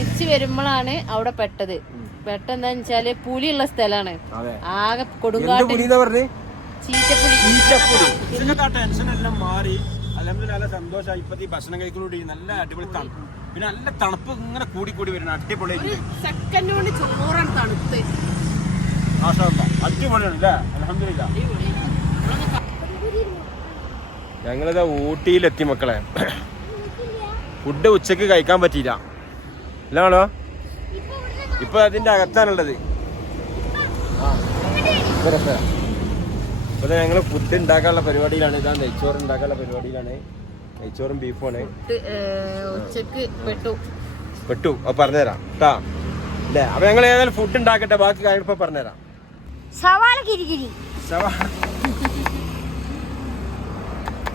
തിരിച്ചു വരുമ്പോഴാണ് അവിടെ പെട്ടത്. പെട്ടെന്താന്ന് വെച്ചാല് പുലിയുള്ള സ്ഥലാണ്. ആകെ കൊടുങ്കാട്ട് ടെൻഷനെല്ലാം മാറി നല്ല സന്തോഷമായി. ഇപ്പത്തെ ഭക്ഷണം കഴിക്കൂടി നല്ല അടിപൊളി തണുപ്പ്, പിന്നെ നല്ല തണുപ്പ് ഇങ്ങനെ കൂടി കൂടി വരുന്ന അടിപൊളി സെക്കൻഡ് കൊണ്ട് ചോറാണ് തണുത്ത്. അടിപൊളിയാണ് അല്ലേ? അൽഹംദുലില്ലാ. ഞങ്ങളിതാ ഊട്ടിയിലെത്തി മക്കളെ. ഫുഡ് ഉച്ചക്ക് കഴിക്കാൻ പറ്റിയില്ല അല്ലാണോ? ഇപ്പൊ അതിന്റെ അകത്താണുള്ളത്. അപ്പൊ ഞങ്ങള് ഫുഡ് ഉണ്ടാക്കാനുള്ള പരിപാടിയിലാണ്. ഇതാ നെയ്ച്ചോറ് ഉണ്ടാക്കാനുള്ള പരിപാടിയിലാണ്. നെയ്ച്ചോറും ബീഫുമാണ്. ഉച്ചക്ക് പെട്ടു അപ്പൊ പറഞ്ഞുതരാം കേട്ടാ അല്ലേ? അപ്പൊ ഞങ്ങൾ ഏതായാലും ഫുഡ് ഉണ്ടാക്കട്ടെ, ബാക്കി കാര്യം ഇപ്പൊ പറഞ്ഞുതരാം.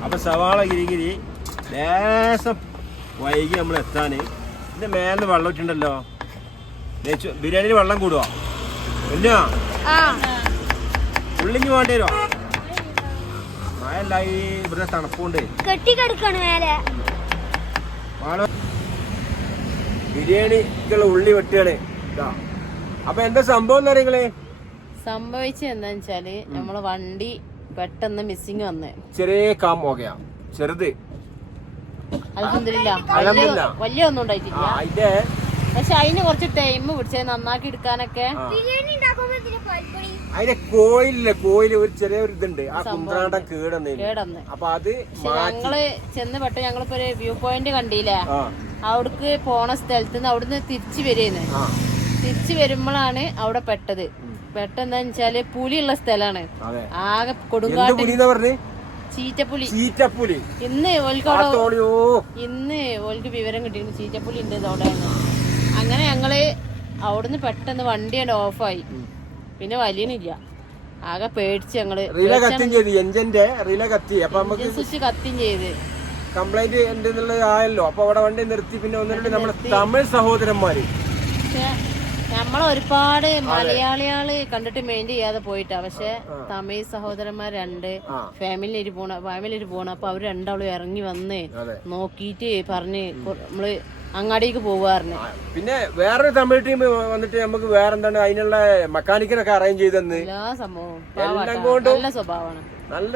അപ്പൊ സവാള ഗിരിഗിരി ലേശം വൈകി നമ്മൾ എത്താന്. ഇതിന്റെ മേലിന് വെള്ളം ഇട്ടുണ്ടല്ലോ. ബിരിയാണിയിൽ വെള്ളം കൂടുവോ? ഇല്ല, ഉള്ളിഞ്ഞ് വേണ്ടി വരുമോ? മഴല്ല, ഈ ഇവിടെ തണുപ്പുണ്ട്. ബിരിയാണിക്കുള്ള ഉള്ളി വെട്ടുകയാണ്. അപ്പൊ എന്താ സംഭവം എന്താ നിങ്ങള് സംഭവിച്ചത് എന്താന്ന് വെച്ചാല് നമ്മളെ വണ്ടി പെട്ടെന്ന് മിസ്സിങ് വന്ന് ചെറിയ കാമോകയാ ചെറുത്. അൽഹംദുലില്ലാ വലിയ ഒന്നും ഉണ്ടായിട്ടില്ല. പക്ഷെ അതിന് കുറച്ച് ടൈം പിടിച്ചത് നന്നാക്കി എടുക്കാനൊക്കെ. അതിന്റെ കോയില് ഒരു ചെറിയ ഒരു ഇതുണ്ട്, ആ കുന്ത്രാണ്ടം കേടന്ന്. അപ്പൊ അത് ഞങ്ങള് ചെന്ന് പെട്ട് ഞങ്ങളിപ്പോ ഒരു വ്യൂ പോയിന്റ് കണ്ടില്ലേ, അവിടക്ക് പോണ സ്ഥലത്ത് നിന്ന് അവിടുന്ന് തിരിച്ചു വരുമ്പോഴാണ് അവിടെ പെട്ടത്. പെട്ടെന്താന്ന് വെച്ചാല് പുലിയുള്ള സ്ഥലാണ്. ആകെ കൊടുങ്കാട്ട് ചീറ്റപ്പുലി. ഇന്ന് ഓൽക്ക് വിവരം കിട്ടിയിരുന്നു ചീറ്റപ്പുലി ഉണ്ട് അവിടെ. അങ്ങനെ ഞങ്ങള് അവിടുന്ന് പെട്ടെന്ന് വണ്ടിയാണ് ഓഫായി. പിന്നെ വലിയനില്ല, ആകെ പേടിച്ച് ഞങ്ങള് സ്വിച്ച് കത്തിയും ചെയ്ത് കംപ്ലൈന്റ് ആയല്ലോ. അപ്പൊ അവിടെ വണ്ടി നിർത്തി. പിന്നെ ഒന്നിട്ട് നമ്മുടെ തമിഴ് സഹോദരന്മാര്, നമ്മളെ ഒരുപാട് മലയാളികള് കണ്ടിട്ട് മെയിൻ ചെയ്യാതെ പോയിട്ടാ. പക്ഷെ തമിഴ് സഹോദരന്മാർ രണ്ട് ഫാമിലി പോണ. അപ്പൊ അവര് രണ്ടാളും ഇറങ്ങി വന്ന് നോക്കിയിട്ട് പറഞ്ഞ് നമ്മള് അങ്ങാടിക്ക് പോവാറിന്. പിന്നെ വേറൊരു തമിഴ് ടീം വന്നിട്ട് നമുക്ക് വേറെന്താണ് അതിനുള്ള മെക്കാനിക്കിനൊക്കെ അറേഞ്ച് ചെയ്തെന്ന്. എല്ലാ സംഭവം നല്ല സ്വഭാവമാണ്, നല്ല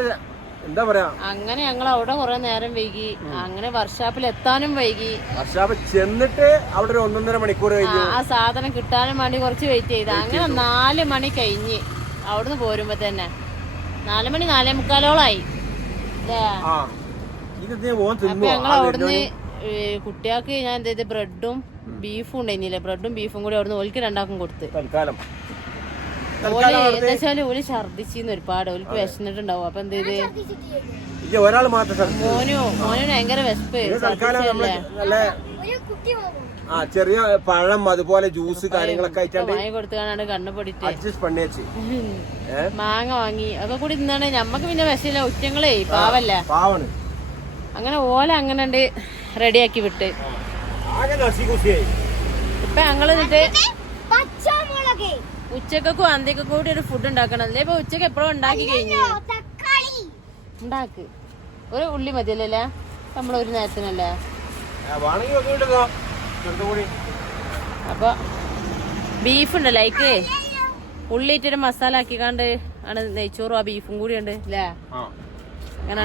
എന്താ പറയാ. അങ്ങനെ ഞങ്ങൾ അവിടെ കുറെ നേരം വൈകി. അങ്ങനെ വർക്ക്ഷോപ്പിൽ എത്താനും വൈകി. വർക്ക്ഷോപ്പ് ചെന്നിട്ട് അവിടെ ഒരു 1.5 മണിക്കൂർ കഴിഞ്ഞു. ആ സാധനം കിട്ടാനും വേണ്ടി കുറച്ച് വെയിറ്റ് ചെയ്ത്. അങ്ങനെ 4 മണി കഴിഞ്ഞ് അവിടുന്ന് പോരുമ്പോ തന്നെ 4 മണി 4:45. അപ്പൊ ഞങ്ങൾ അവിടുന്ന് കുട്ടികൾക്ക് ഞാൻ എന്ത് ചെയ്ത് ബ്രെഡും ബീഫും ഉണ്ടായിരുന്നില്ല, ബ്രെഡും ബീഫും കൂടി അവിടുന്ന് ഓൽക്ക് 2 കൊടുത്ത്. ഓല് എന്താ വെച്ചാല് ഓല് ഛർദിച്ചിന്ന് ഒരുപാട്. ഓൽക്ക് വിശന്നിട്ടുണ്ടാവും. അപ്പൊ എന്ത് ചെയ്ത് മോനു ഭയങ്കര വിശപ്പ്. ചെറിയ പഴം അതുപോലെ ജ്യൂസ് കാര്യങ്ങളൊക്കെ വാങ്ങി കൊടുത്താണ് കണ്ണു പൊടിച്ച് മാങ്ങ വാങ്ങി ഒക്കെ കൂടി തിന്നാണ്. ഞമ്മക്ക് പിന്നെ വിശമില്ല, ഉച്ചങ്ങളെ പാവല്ലേ. അങ്ങനെ ഓല അങ്ങനെ റെഡിയാക്കി വിട്ട്. ഇപ്പൊ ഞങ്ങള് ഉച്ചക്കും അന്തിക്കും കൂടി ഒരു ഫുഡ് ഉണ്ടാക്കണം. അല്ലേ ഇപ്പൊ ഉച്ചക്ക് എപ്പോഴും ഉണ്ടാക്കി കഴിഞ്ഞു. ഉണ്ടാക്ക് ഒരു ഉള്ളി മതിയല്ലേ നമ്മളൊരു നേരത്തിനല്ലേ. അപ്പൊ ബീഫ് ഉണ്ടല്ലോ, അതിക്ക് ഉള്ളി ഇട്ടൊരു മസാല ആക്കിക്കാണ്ട് ആണ് നെയ്ച്ചോറും ആ ബീഫും കൂടി ഉണ്ട് അല്ലേ. അങ്ങനെ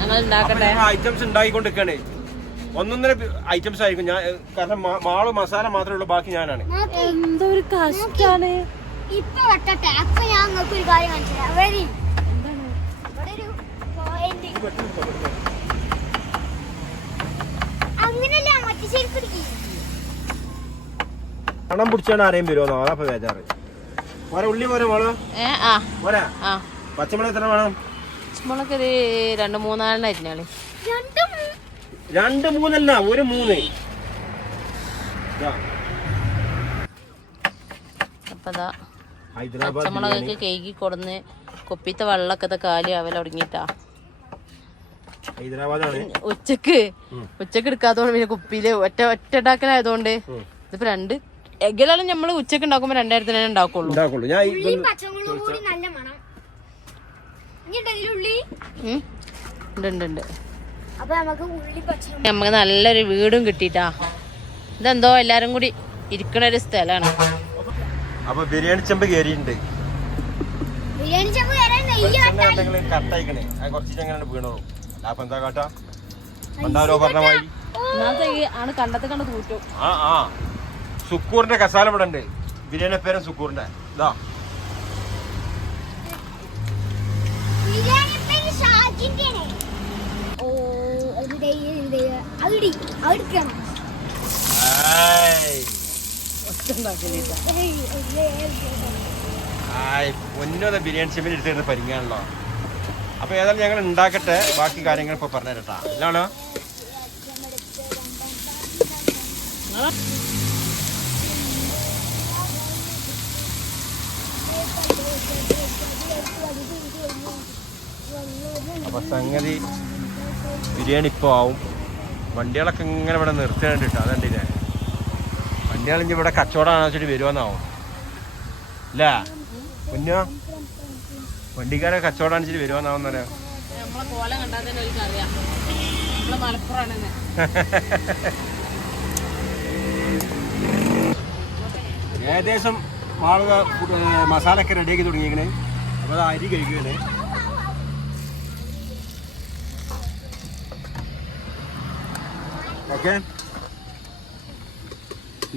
ഞങ്ങൾ ഉണ്ടാക്കട്ടെ. ഐറ്റംസ് ഉണ്ടാക്കിക്കൊണ്ടിരിക്കണേ. 1.5 ഐറ്റംസ് ആയിരിക്കും ഞാൻ, കാരണം മാള് മസാല മാത്രമേ ഉള്ളൂ, ബാക്കി ഞാനാണ്. എന്തൊരു കഷ്ടാണ്. പണം പിടിച്ചാണ് ആരെയും വരുമോ? അതാ ബേജാറ്. ഉള്ളി പോരെ മോളോ? പോരാ. പച്ചമുളക് എത്ര വേണം? പച്ചമുളക് 2-3 അരിഞ്ഞാളി. 2-3 അല്ല, ഒരു 3. അപ്പതാ പച്ചമുളകൊക്കെ കേക്ക് കൊടുന്ന് കൊപ്പിത്തെ വെള്ളമൊക്കെ കാലി ആവല തുടങ്ങിട്ടാ. ഉച്ചക്ക് എടുക്കാത്തോണ്ട് പിന്നെ കുപ്പിയില് ഒറ്റ ഇതിപ്പോ 2 എഗ്ഗെല്ലാം നമ്മള് ഉച്ചക്ക് ഉണ്ടാക്കുമ്പോ 2 നേരത്തിന് ഉണ്ടാക്കുള്ളൂ. ഉണ്ട്. നമുക്ക് നല്ലൊരു വീടും കിട്ടിട്ടാ. ഇതെന്തോ എല്ലാരും കൂടി ഇരിക്കണ ഒരു സ്ഥലാണ്. അപ്പൊ ബിരിയാണി ചെമ്പ് കേറിയിട്ടുണ്ട്. കട്ടായിക്കണേ കുറച്ച് എങ്ങനെ വീണോ. അപ്പൊ എന്താ കാട്ടാ എന്താരോ പറഞ്ഞ മാതിരി ആണ് കണ്ടത്ത് കണ്ട് കൂട്ടും. ആ സുക്കൂറിന്റെ കസാല ഇവിടെ ഉണ്ട്. ബിരിയാണി പേരും സുക്കൂറിന്റെ. ഇതാ പൊന്നോതെ ബിരിയാണി ചെമ്പിൽ എടുത്തിരുന്ന് പരിങ്ങാണല്ലോ. അപ്പൊ ഏതായാലും ഞങ്ങൾ ഉണ്ടാക്കട്ടെ, ബാക്കി കാര്യങ്ങൾ ഇപ്പൊ പറഞ്ഞുതരട്ടാ. ഇല്ലാണോ അപ്പൊ സംഗതി ബിരിയാണി ഇപ്പൊ ആവും. വണ്ടികളൊക്കെ ഇങ്ങനെ ഇവിടെ നിർത്തേണ്ടിട്ടോ. അതുണ്ടില്ലേ വണ്ടികളിഞ്ഞ് ഇവിടെ കച്ചവടം വെച്ചിട്ട് വരുമെന്നാവും അല്ലേ കുഞ്ഞോ? വണ്ടിക്കാരെ കച്ചവടം അണിച്ചിട്ട് വരുമെന്നാവുന്നല്ലോ. ഏകദേശം ആളുക മസാല ഒക്കെ റെഡിയാക്കി തുടങ്ങിയേക്കണേ. അപ്പൊ അത് അരി കഴിക്കണേ. ഓക്കെ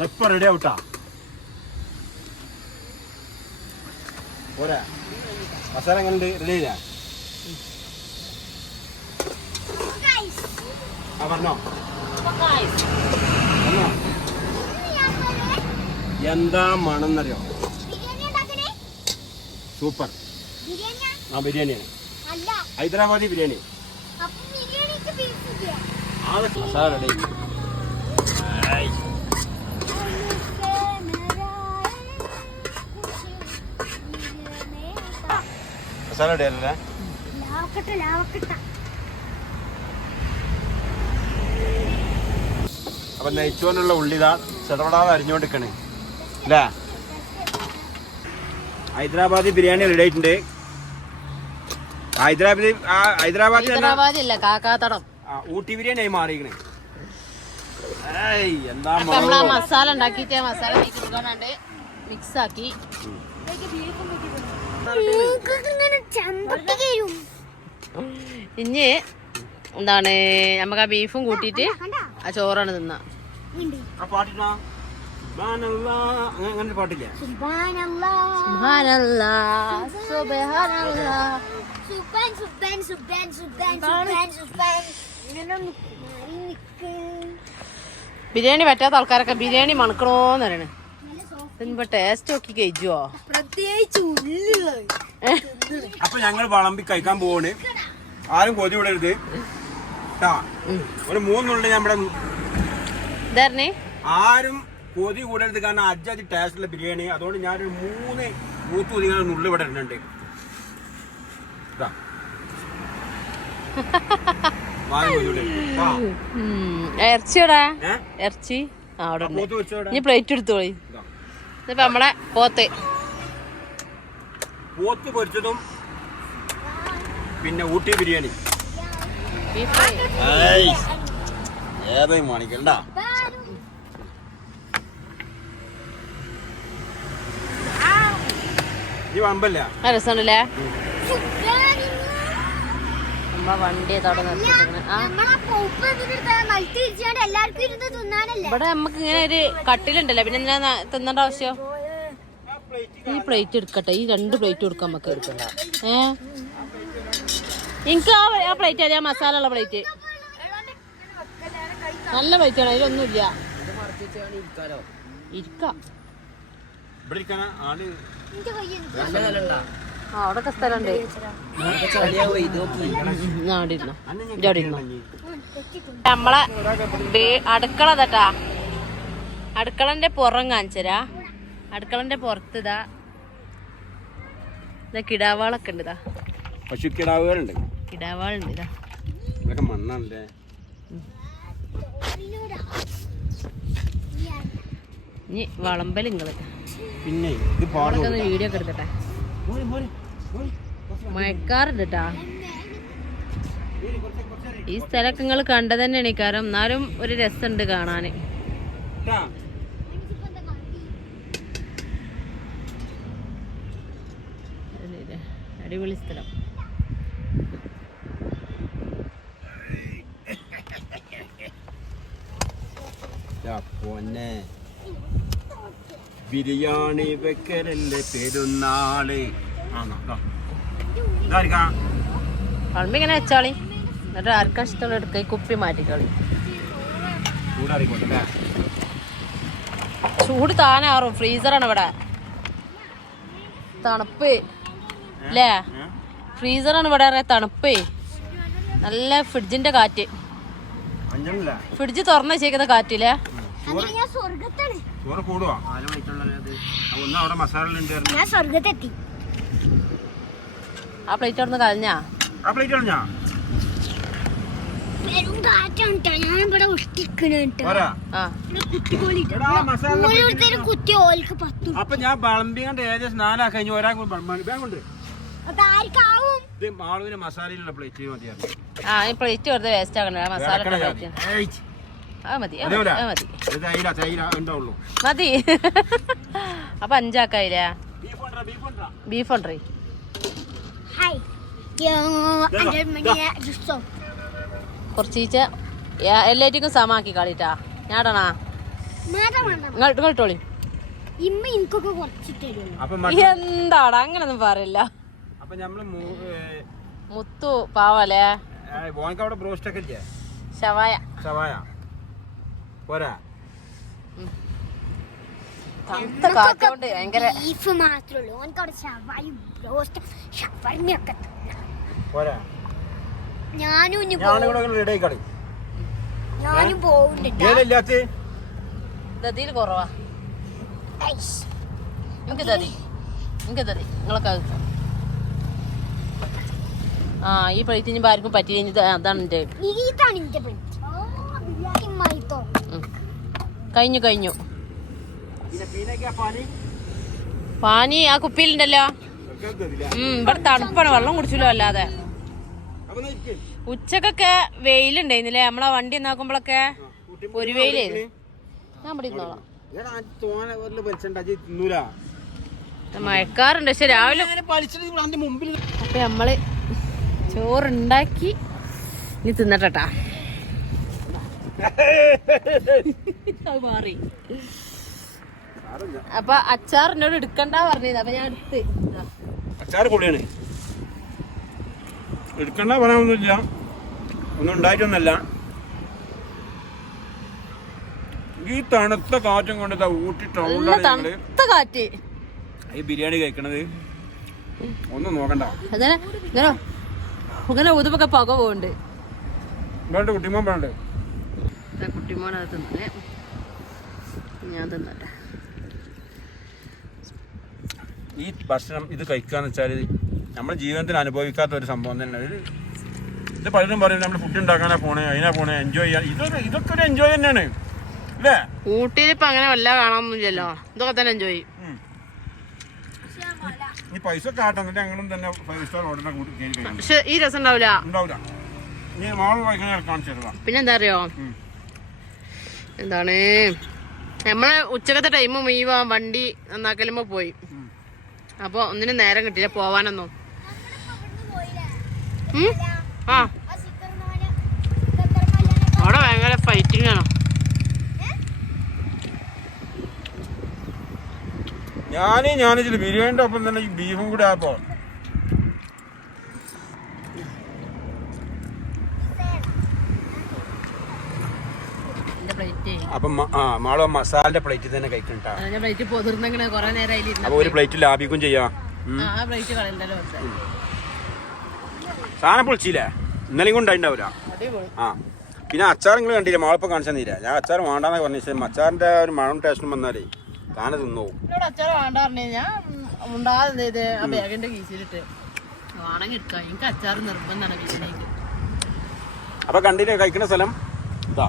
ഇപ്പൊ റെഡി ആവട്ടാ. പോരാ മസാല എങ്ങനെയുണ്ട്? റെഡി ചെയ്താ? ആ പറഞ്ഞോ. എന്താ മണം എന്നറിയോ? സൂപ്പർ. ആ ബിരിയാണിയാണ്, ഹൈദരാബാദി ബിരിയാണി. മസാല റെഡി. മസാല റെഡി അല്ലേ? അപ്പൊ നെയ്ച്ചോനുള്ള ഉള്ളിതാ ചെടപടാതെ അരിഞ്ഞോണ്ടിരിക്കണേ അല്ലേ? ഹൈദരാബാദി ബിരിയാണി റെഡി ആയിട്ടുണ്ട്. ഹൈദരാബാദി അല്ല കാക്കാത്തടം ഊട്ടി ബിരിയാണി ആയി മാറിയിരിക്കണേ. എന്താ മസാല ഉണ്ടാക്കിയിട്ട് മസാല മിക്സ് ആക്കി. ഇനി എന്താണ് നമുക്ക് ആ ബീഫും കൂട്ടിയിട്ട് ആ ചോറാണ് തിന്ന. അങ്ങനെ പാട്ടില്ല. ബിരിയാണി പറ്റാത്ത ആൾക്കാരൊക്കെ ബിരിയാണി മണക്കണോന്ന് പറയണേ. ഇപ്പൊ ടേസ്റ്റ് നോക്കി കഴിച്ചുവോ? അപ്പൊ ഞങ്ങൾ വിളമ്പി കഴിക്കാൻ പോവാണ്. ആരും കൊതി വിടരുത്. ഒരു 3 നുള്ളി നമ്മുടെ ആരും കൊതി കൂടരുത്. കാരണം അജ്ജാതി ടേസ്റ്റുള്ള ബിരിയാണി. അതുകൊണ്ട് ഞാനൊരു 3 മൂത്ത് കൊതികൾ നുള്ളി ഇവിടെ ഇടുന്നുണ്ട്. ഇറച്ചിയോടാ ഇറച്ചി അവിടെ ഇനി പ്ലേറ്റ് എടുത്തോളി. ഇപ്പൊ നമ്മളെ പോത്ത് പൊരിച്ചതും പിന്നെ ഊട്ടി ബിരിയാണി ഏതായി മാണിക്കണ്ട. ഈ വമ്പല്ല രസമുണ്ടല്ലേ? വണ്ടി ഇവിടെ നമുക്ക് ഇങ്ങനെ ഒരു കട്ടിലുണ്ടല്ലോ, പിന്നെ എന്തിനാ തിന്നേണ്ട ആവശ്യം? ഈ പ്ലേറ്റ് എടുക്കട്ടെ, ഈ 2 പ്ലേറ്റ് കൊടുക്കാം നമുക്ക്. എടുക്കണ്ട എനിക്ക് ആ പ്ലേറ്റ് അറിയാം, മസാല ഉള്ള പ്ലേറ്റ്. നല്ല പ്ലേറ്റ് ആണ്, അതിലൊന്നുമില്ല. ഇരിക്കാം അവിടൊക്കെ സ്ഥലമുണ്ട്. നമ്മളെ അടുക്കള തട്ടാ. അടുക്കളന്റെ പുറം കാണിച്ചരാ. അടുക്കളന്റെ പുറത്ത് ഇതാ കിടാവാളൊക്കെ ഉണ്ട്. പശു കിടാവുകളുണ്ട്, കിടാവാളുണ്ട്. ഇതാ ഇതൊക്കെ മണ്ണാണല്ലേ. ഇനി വളമ്പല് നിങ്ങള് പിന്നെ വീഡിയോ ഒക്കെ എടുക്കട്ടെ. മഴക്കാറുണ്ട് കേട്ടാ. ഈ സ്ഥലമൊക്കെ നിങ്ങൾ കണ്ടത് തന്നെയാണ്. കാരണം എന്നാലും ഒരു രസമുണ്ട് കാണാന്. അടിപൊളി സ്ഥലം. പൊന്നെ ബിരിയാണി വെക്കലല്ലേ പെരുന്നാള്. പഴമ്പ് ഇങ്ങനെ വെച്ചാളി, എന്നിട്ട് ആർക്കാ ഇഷ്ടമുള്ള എടുക്ക, കുപ്പി മാറ്റിക്കളി. ചൂടാറിക്കോട്ടെ. ചൂട് താനാറും. ഫ്രീസറാണ് ഇവിടെ. തണുപ്പ് അല്ലേ? ഫ്രീസറാണ് ഇവിടെ. തണുപ്പ്. നല്ല ഫ്രിഡ്ജിന്റെ കാറ്റ്. ഫ്രിഡ്ജ് തുറന്നു വെച്ചേക്കുന്ന കാറ്റില്ലേ? ചോറ് കൂടുവാ. അവിടെ മസാല ഞാൻ സ്വർഗത്തെത്തി. ആ പ്ലേറ്റ് അവിടെ നിന്ന് കളഞ്ഞാ? ആ പ്ലേറ്റ് കളഞ്ഞാ? ഞാനിവിടെ അപ്പൊ ഞാൻ വിളമ്പിങ്ങണ്ട് ഏകദേശം 4 കഴിഞ്ഞു. ഒരാൾക്ക് മാളുവിന് മസാലയിലുള്ള പ്ലേറ്റ് മതിയായിരുന്നു. ആ ഈ പ്ലേറ്റ് വെറുതെ വേസ്റ്റ് ആക്കണ്ട. മസാല പ്ലേറ്റ് മതി മതി. അപ്പൊ 5 ആക്കായില്ലേ? ബീഫ് ഉണ്ട്. കുറച്ചീച്ച എല്ലാറ്റിക്കും സമാക്കി കളിട്ടാ. ഞാടണാ ഇങ്ങോട്ടോളി. എന്താടാ അങ്ങനൊന്നും പറയില്ല. മുത്തു പാവല്ലേ. ഷവായ തണുത്ത കാറ്റോണ്ട് ഭയങ്കര ബീഫ് മാത്രമേ ഉള്ളൂ. ഓനക്ക് അവിടെ ഷവായും ബ്രോസ്റ്റും ഷവർമ്മയൊക്കെ. ഞാനും പോകുന്നുണ്ട്. ദതിയിൽ കുറവാ. എനിക്ക് ദതി നിങ്ങളൊക്കെ. ആ ഈ പ്ലേറ്റ് ഇനി ആർക്കും പറ്റി കഴിഞ്ഞത് അതാണ് എന്റെ. കഴിഞ്ഞു പാനി ആ കുപ്പിയിലുണ്ടല്ലോ. ഇവിടെ തണുപ്പാണ്, വെള്ളം കുടിച്ചല്ലോ. അല്ലാതെ ഉച്ചക്കൊക്കെ വെയിലുണ്ടായിരുന്നില്ലേ? നമ്മളെ വണ്ടി നോക്കുമ്പോഴൊക്കെ ഒരു വെയിലായിരുന്നു. ഞാൻ ഇവിടെ ഇരുന്നോളാം. മഴക്കാറുണ്ട് പക്ഷെ രാവിലെ. അപ്പൊ നമ്മള് ചോറുണ്ടാക്കി ഇനി തിന്നട്ടാ. മാറി. അപ്പൊ അച്ചാറിനോട് എടുക്കണ്ട പറഞ്ഞത്. അപ്പൊ ഞാൻ എടുത്ത്. അച്ചാറ് പൊളിയാണ്. എടുക്കണ്ട പറയാനൊന്നുമില്ല, ഒന്നും ഉണ്ടായിട്ടൊന്നല്ല. ഈ തണുത്ത കാറ്റും കൊണ്ട് ഊട്ടി ടൗണിലാണ് കാറ്റ് ഈ ബിരിയാണി കഴിക്കണത്. ഒന്നും നോക്കണ്ട. ഇങ്ങനെ ഊതുമ്പൊക്കെ പുക പോകുന്നുണ്ട്. വേണ്ട കുട്ടിമോൻ വേണ്ട. കുട്ടിമോൻ അത് തിന്നേ, ഞാൻ തിന്നട്ടെ. ഈ ഭക്ഷണം ഇത് കഴിക്കാന്ന് വെച്ചാൽ നമ്മുടെ ജീവിതത്തിൽ അനുഭവിക്കാത്ത ഒരു സംഭവം തന്നെ. ഇത് പലരും പറയും നമ്മൾ ഫുഡ് ഉണ്ടാക്കാനാ പോണേ, അതിനാ പോണേ, എൻജോയ് ചെയ്യാൻ. ഇതൊക്കെ ഒരു എൻജോയ് തന്നെയാണ് അല്ലേ? ഊട്ടിയിൽ ഇപ്പൊ അങ്ങനെ വല്ല കാണാനൊന്നുമില്ലല്ലോ. ഇതൊക്കെ തന്നെ എൻജോയ്. ഈ പൈസ കാട്ടുന്നിട്ട് ഞങ്ങളും തന്നെ 5 സ്റ്റാർ ഹോട്ടലിനെ കൂട്ടി. പക്ഷെ ഈ രസം ഉണ്ടാവില്ല. നീ മാള് കഴിക്കുന്ന കാണിച്ചു. പിന്നെന്താ അറിയോ, എന്താണ് നമ്മളെ ഉച്ചക്കത്തെ ടൈം മുഴുവൻ വണ്ടി നന്നാക്കലുമ്പോ പോയി. അപ്പൊ ഒന്നിനും നേരം കിട്ടില്ല പോവാനൊന്നും. ആ അവിടെ ഭയങ്കര ഫൈറ്റിംഗ് ആണ്. ഞാനിച്ചിട്ട് ബിരിയാണിന്റെ ഒപ്പം തന്നെ ഈ ബീഫും കൂടെ ആയപ്പോ അപ്പൊ മാളോ മസാലന്റെ പ്ലേറ്റ് തന്നെ കഴിക്കണ്ടാ. അപ്പൊ ഒരു പ്ലേറ്റ് ലാഭിക്കും ചെയ്യാം. സാധനം പൊളിച്ചില്ലേ? ഇന്നലെയും കൊണ്ടായിണ്ടാവൂല. ആ പിന്നെ അച്ചാർ നിങ്ങൾ കണ്ടില്ല, മാളിപ്പോ കാണിച്ചാൽ തീരാ. ഞാൻ അച്ചാർ വേണ്ടാന്ന് പറഞ്ഞു. അച്ചാറിന്റെ ഒരു മണം ടേസ്റ്റും വന്നാലേ താനെ തിന്നു പോകും. അച്ചാർ വേണ്ട ഞാൻ ഉണ്ടാകുന്ന ആ ബാഗിന്റെ കീസിലിട്ട് വേണമെങ്കിൽ എടുക്കാം. എനിക്ക് അച്ചാർ നിർബന്ധമാണ് വീട്ടിലേക്ക്. അപ്പൊ കണ്ടില്ലേ കഴിക്കുന്ന സ്ഥലം ഇതാ,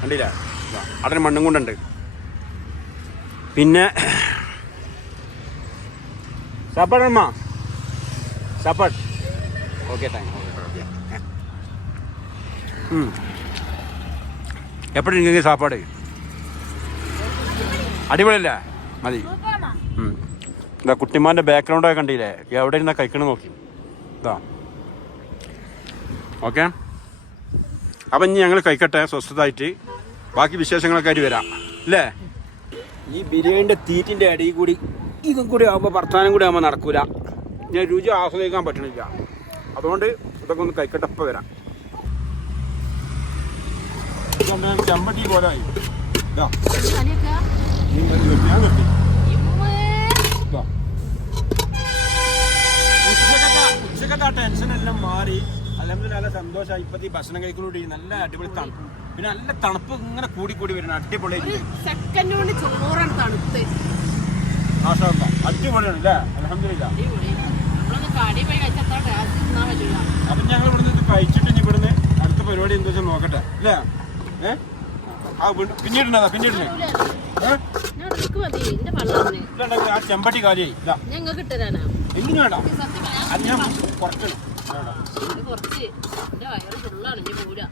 കണ്ടില്ല? അവിടെ മണ്ണും കൊണ്ടുണ്ട്. പിന്നെ സാപ്പാടമ്മ സാപ്പാട്. Okay thank you. എപ്പോഴും നിങ്ങൾക്ക് സാപ്പാട് അടിപൊളിയല്ലേ? മതി. ഇതാ കുട്ടിമാൻ്റെ ബാക്ക്ഗ്രൗണ്ടൊക്കെ കണ്ടില്ലേ? എവിടെ ഇരുന്നാ കഴിക്കണം നോക്കി. ഇതാ ഓക്കെ. അപ്പം ഇനി ഞങ്ങൾ കഴിക്കട്ടെ സ്വസ്ഥതായിട്ട്. ബാക്കി വിശേഷങ്ങളൊക്കെ ആയിട്ട് വരാം അല്ലേ? ഈ ബിരിയാണിൻ്റെ തീറ്റിൻ്റെ ഇടയിൽ കൂടി ഇതും കൂടി ആകുമ്പോൾ വർത്താനം കൂടി ആകുമ്പോൾ നടക്കൂല. ഞാൻ രുചി ആസ്വദിക്കാൻ പറ്റണില്ല. അതുകൊണ്ട് ഇതൊക്കെ ഒന്ന് കഴിക്കട്ടെ. ഇപ്പം വരാം. ചെമ്പട്ടി പോലെ ആയി. ഇതാ ഞാൻ കിട്ടി. ഉച്ചക്കത്തെ ടെൻഷനെല്ലാം മാറി അൽഹംദുലില്ലാ നല്ല സന്തോഷമായി. ഇപ്പത്തെ ഈ ഭക്ഷണം കഴിക്കുന്നോണ്ട് നല്ല അടിപൊളി തണുപ്പ്, പിന്നെ നല്ല തണുപ്പ് ഇങ്ങനെ കൂടി വരുന്ന അടിപൊളി സെക്കൻഡ് കൊണ്ട് ചോറാണ് തണുത്ത്. അടിപൊളിയാണ് അല്ലേ? അൽഹംദുലില്ലാ. അപ്പം ഞങ്ങൾ ഇവിടുന്ന് ഇത് കഴിച്ചിട്ട് ഇനി ഇവിടുന്ന് അടുത്ത പരിപാടി എന്താ വെച്ചാൽ നോക്കട്ടെ അല്ലേ? പിന്നീടുണ്ടാ പിന്നീടിനെ ആ ചെമ്പട്ടി കാര്യമായി. ഞങ്ങൾക്ക് ഇട്ടരാനാ എങ്ങനെ വേണ്ട അത് ഞാൻ കുറക്കണം. കുറച്ച് എന്റെ വയറ് ഫുള്ളാണ്. ഇനി പോരാ.